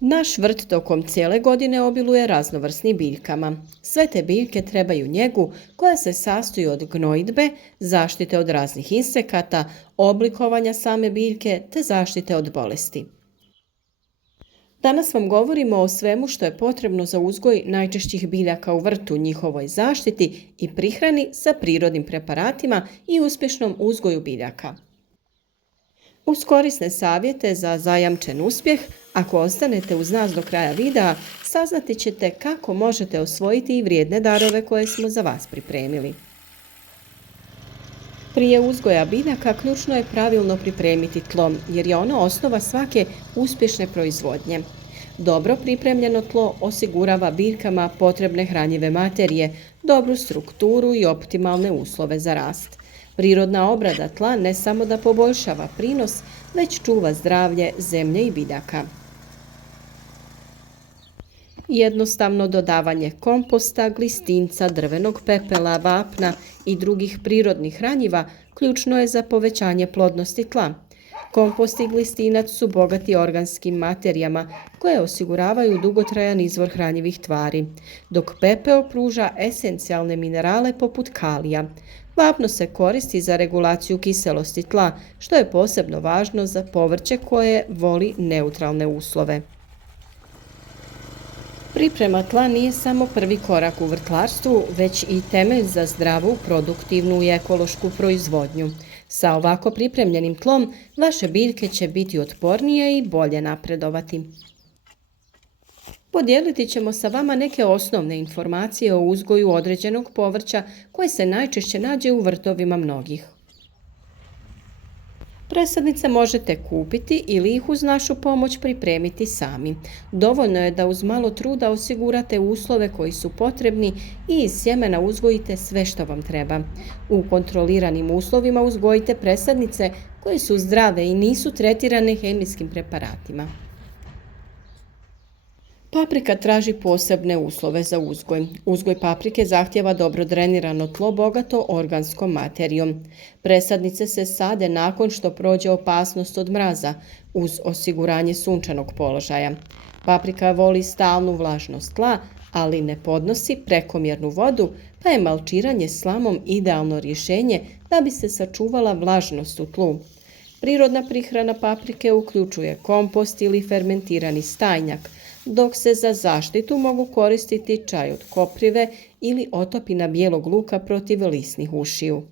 Naš vrt tokom cijele godine obiluje raznovrsnim biljkama. Sve te biljke trebaju njegu koja se sastoji od gnojidbe, zaštite od raznih insekata, oblikovanja same biljke te zaštite od bolesti. Danas vam govorimo o svemu što je potrebno za uzgoj najčešćih biljaka u vrtu, njihovoj zaštiti i prihrani sa prirodnim preparatima i uspješnom uzgoju biljaka. Uz korisne savjete za zajamčen uspjeh, ako ostanete uz nas do kraja videa, saznati ćete kako možete osvojiti i vrijedne darove koje smo za vas pripremili. Prije uzgoja biljaka ključno je pravilno pripremiti tlo, jer je ono osnova svake uspješne proizvodnje. Dobro pripremljeno tlo osigurava biljkama potrebne hranjive materije, dobru strukturu i optimalne uslove za rast. Prirodna obrada tla ne samo da poboljšava prinos, već čuva zdravlje zemlje i biljaka. Jednostavno dodavanje komposta, glistinca, drvenog pepela, vapna i drugih prirodnih hranjiva ključno je za povećanje plodnosti tla. Kompost i glistinac su bogati organskim materijama koje osiguravaju dugotrajan izvor hranjivih tvari, dok pepeo pruža esencijalne minerale poput kalija. Vapno se koristi za regulaciju kiselosti tla, što je posebno važno za povrće koje voli neutralne uslove. Priprema tla nije samo prvi korak u vrtlarstvu, već i temelj za zdravu, produktivnu i ekološku proizvodnju. Sa ovako pripremljenim tlom, vaše biljke će biti otpornije i bolje napredovati. Podijeliti ćemo sa vama neke osnovne informacije o uzgoju određenog povrća koje se najčešće nađe u vrtovima mnogih. Presadnice možete kupiti ili ih uz našu pomoć pripremiti sami. Dovoljno je da uz malo truda osigurate uslove koji su potrebni i iz sjemena uzgojite sve što vam treba. U kontroliranim uslovima uzgojite presadnice koje su zdrave i nisu tretirane hemijskim preparatima. Paprika traži posebne uslove za uzgoj. Uzgoj paprike zahtjeva dobro drenirano tlo bogato organskom materijom. Presadnice se sade nakon što prođe opasnost od mraza, uz osiguranje sunčanog položaja. Paprika voli stalnu vlažnost tla, ali ne podnosi prekomjernu vodu, pa je malčiranje slamom idealno rješenje da bi se sačuvala vlažnost u tlu. Prirodna prihrana paprike uključuje kompost ili fermentirani stajnjak, dok se za zaštitu mogu koristiti čaj od koprive ili otopina bijelog luka protiv lisnih ušiju.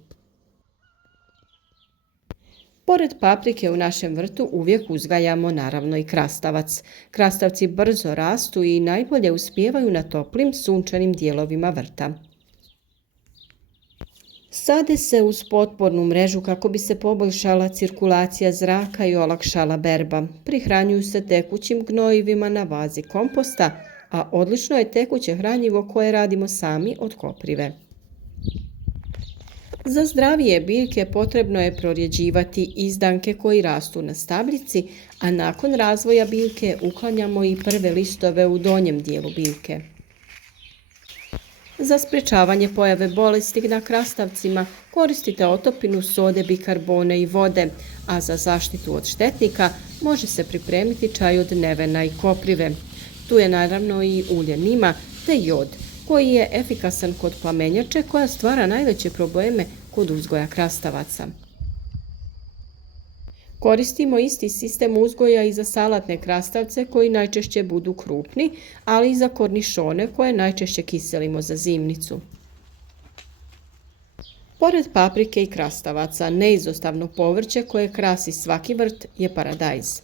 Pored paprike u našem vrtu uvijek uzgajamo naravno i krastavac. Krastavci brzo rastu i najbolje uspijevaju na toplim sunčanim dijelovima vrta. Sade se uz potpornu mrežu kako bi se poboljšala cirkulacija zraka i olakšala berba. Prihranjuju se tekućim gnojivima na bazi komposta, a odlično je tekuće hranjivo koje radimo sami od koprive. Za zdravije biljke potrebno je prorjeđivati izdanke koji rastu na stabljici, a nakon razvoja biljke uklanjamo i prve listove u donjem dijelu biljke. Za sprječavanje pojave bolesti na krastavcima koristite otopinu sode, bikarbone i vode, a za zaštitu od štetnika može se pripremiti čaj od nevena i koprive. Tu je naravno i ulje nima te jod, koji je efikasan kod plamenjače koja stvara najveće probleme kod uzgoja krastavaca. Koristimo isti sistem uzgoja i za salatne krastavce koji najčešće budu krupni, ali i za kornišone koje najčešće kiselimo za zimnicu. Pored paprike i krastavaca, neizostavno povrće koje krasi svaki vrt je paradajz.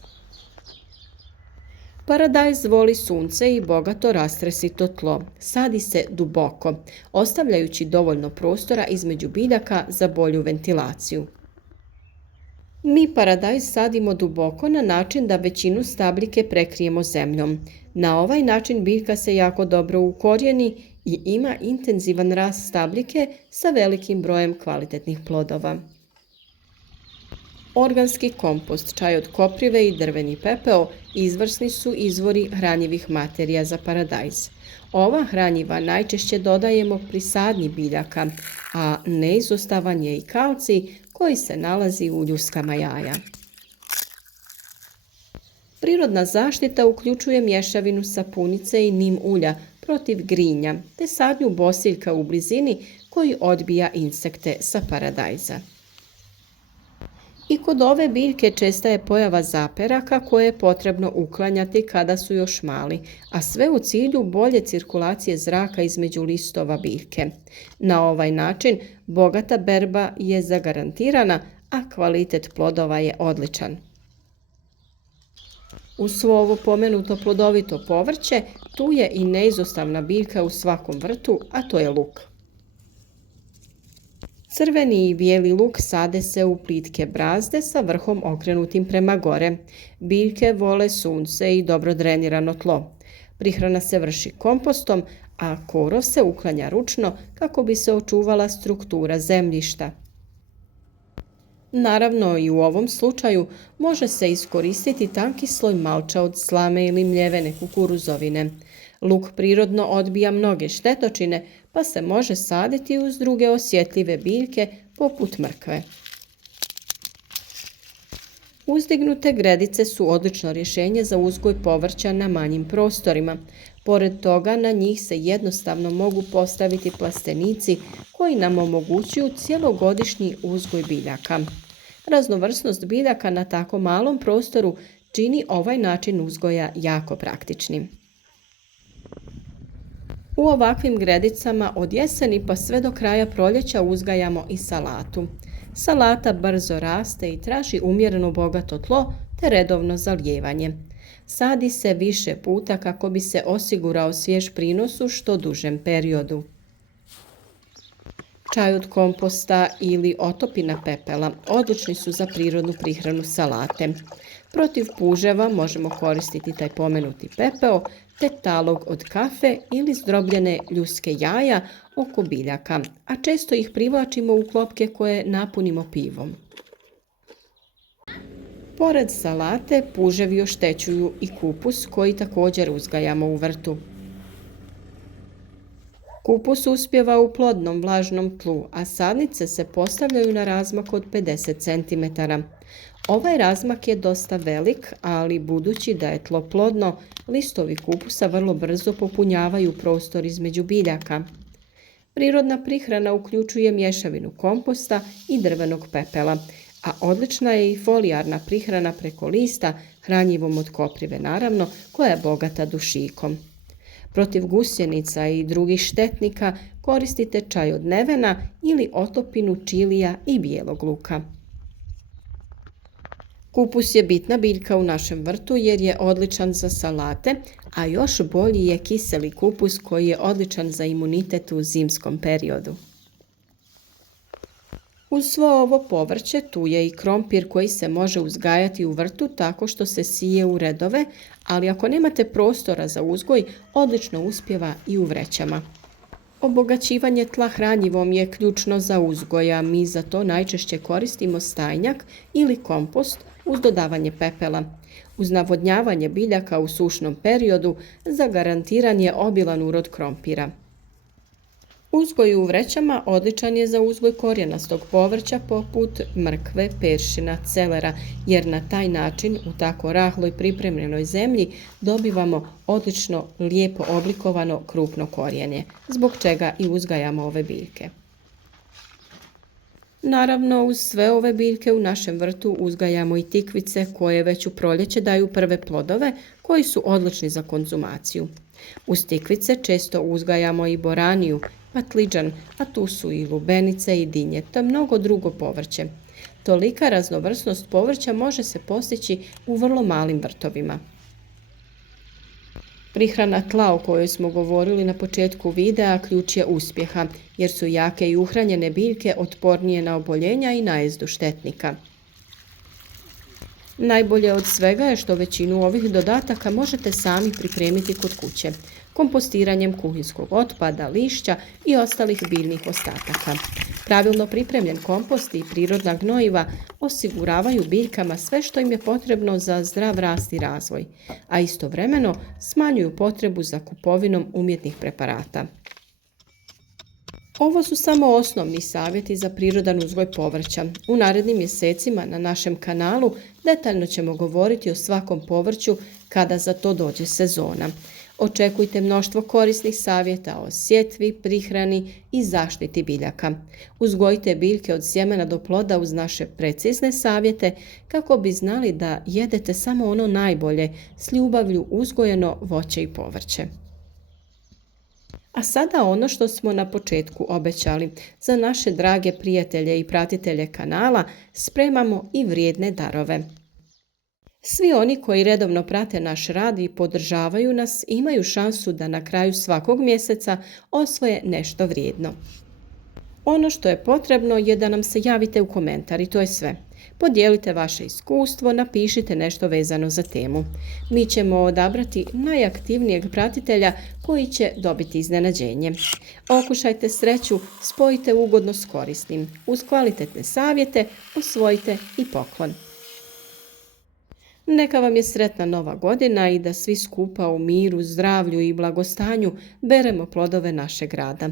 Paradajz voli sunce i bogato rastresito tlo. Sadi se duboko, ostavljajući dovoljno prostora između biljaka za bolju ventilaciju. Mi paradajz sadimo duboko na način da većinu stabljike prekrijemo zemljom. Na ovaj način biljka se jako dobro ukorijeni i ima intenzivan rast stabljike sa velikim brojem kvalitetnih plodova. Organski kompost, čaj od koprive i drveni pepeo izvrsni su izvori hranjivih materija za paradajz. Ova hranjiva najčešće dodajemo pri sadnji biljaka, a neizostavan je i kalcij koji se nalazi u ljuskama jaja. Prirodna zaštita uključuje mješavinu sapunice i nim ulja protiv grinja, te sadnju bosiljka u blizini koji odbija insekte sa paradajza. I kod ove biljke česta je pojava zaperaka koje je potrebno uklanjati kada su još mali, a sve u cilju bolje cirkulacije zraka između listova biljke. Na ovaj način bogata berba je zagarantirana, a kvalitet plodova je odličan. Uz svo ovo pomenuto plodovito povrće, tu je i neizostavna biljka u svakom vrtu, a to je luk. Crveni i bijeli luk sade se u plitke brazde sa vrhom okrenutim prema gore. Biljke vole sunce i dobro drenirano tlo. Prihrana se vrši kompostom, a korov se uklanja ručno kako bi se očuvala struktura zemljišta. Naravno, i u ovom slučaju može se iskoristiti tanki sloj malča od slame ili mljevene kukuruzovine. Luk prirodno odbija mnoge štetočine, pa se može saditi uz druge osjetljive biljke poput mrkve. Uzdignute gredice su odlično rješenje za uzgoj povrća na manjim prostorima. Pored toga na njih se jednostavno mogu postaviti plastenici koji nam omogućuju cjelogodišnji uzgoj biljaka. Raznovrsnost biljaka na tako malom prostoru čini ovaj način uzgoja jako praktičnim. U ovakvim gredicama od jeseni pa sve do kraja proljeća uzgajamo i salatu. Salata brzo raste i traži umjereno bogato tlo te redovno zalijevanje. Sadi se više puta kako bi se osigurao svjež prinos u što dužem periodu. Čaj od komposta ili otopina pepela odlični su za prirodnu prihranu salate. Protiv puževa možemo koristiti taj pomenuti pepeo, te talog od kafe ili zdrobljene ljuske jaja oko biljaka, a često ih privlačimo u klopke koje napunimo pivom. Pored salate, puževi oštećuju i kupus koji također uzgajamo u vrtu. Kupus uspijeva u plodnom vlažnom tlu, a sadnice se postavljaju na razmak od 50 cm. Ovaj razmak je dosta velik, ali budući da je tlo plodno, listovi kupusa vrlo brzo popunjavaju prostor između biljaka. Prirodna prihrana uključuje mješavinu komposta i drvenog pepela, a odlična je i folijarna prihrana preko lista, hranjivom od koprive naravno, koja je bogata dušikom. Protiv gusjenica i drugih štetnika koristite čaj od nevena ili otopinu čilija i bijelog luka. Kupus je bitna biljka u našem vrtu jer je odličan za salate, a još bolji je kiseli kupus koji je odličan za imunitet u zimskom periodu. Uz svo ovo povrće tu je i krompir koji se može uzgajati u vrtu tako što se sije u redove, ali ako nemate prostora za uzgoj, odlično uspijeva i u vrećama. Obogaćivanje tla hranjivom je ključno za uzgoj, a mi za to najčešće koristimo stajnjak ili kompost uz dodavanje pepela. Uz navodnjavanje biljaka u sušnom periodu zagarantiran je obilan urod krompira. Uzgoj u vrećama odličan je za uzgoj korijenastog povrća poput mrkve, peršina, celera, jer na taj način u tako rahloj pripremljenoj zemlji dobivamo odlično lijepo oblikovano krupno korijenje, zbog čega i uzgajamo ove biljke. Naravno, uz sve ove biljke u našem vrtu uzgajamo i tikvice koje već u proljeće daju prve plodove koji su odlični za konzumaciju. Uz tikvice često uzgajamo i boraniju, patliđan, a tu su i lubenice i dinje, te mnogo drugo povrće. Tolika raznovrsnost povrća može se postići u vrlo malim vrtovima. Prihrana tla o kojoj smo govorili na početku videa ključ je uspjeha, jer su jake i uhranjene biljke otpornije na oboljenja i najezdu štetnika. Najbolje od svega je što većinu ovih dodataka možete sami pripremiti kod kuće, kompostiranjem kuhinskog otpada, lišća i ostalih biljnih ostataka. Pravilno pripremljen kompost i prirodna gnojiva osiguravaju biljkama sve što im je potrebno za zdrav rast i razvoj, a istovremeno smanjuju potrebu za kupovinom umjetnih preparata. Ovo su samo osnovni savjeti za prirodan uzgoj povrća. U narednim mjesecima na našem kanalu detaljno ćemo govoriti o svakom povrću kada za to dođe sezona. Očekujte mnoštvo korisnih savjeta o sjetvi, prihrani i zaštiti biljaka. Uzgojite biljke od sjemena do ploda uz naše precizne savjete kako bi znali da jedete samo ono najbolje, s ljubavlju uzgojeno voće i povrće. A sada ono što smo na početku obećali. Za naše drage prijatelje i pratitelje kanala spremamo i vrijedne darove. Svi oni koji redovno prate naš rad i podržavaju nas imaju šansu da na kraju svakog mjeseca osvoje nešto vrijedno. Ono što je potrebno je da nam se javite u komentar i to je sve. Podijelite vaše iskustvo, napišite nešto vezano za temu. Mi ćemo odabrati najaktivnijeg pratitelja koji će dobiti iznenađenje. Okušajte sreću, spojite ugodno s korisnim. Uz kvalitetne savjete osvojite i poklon. Neka vam je sretna nova godina i da svi skupa u miru, zdravlju i blagostanju beremo plodove našeg rada.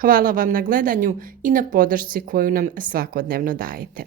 Hvala vam na gledanju i na podršci koju nam svakodnevno dajete.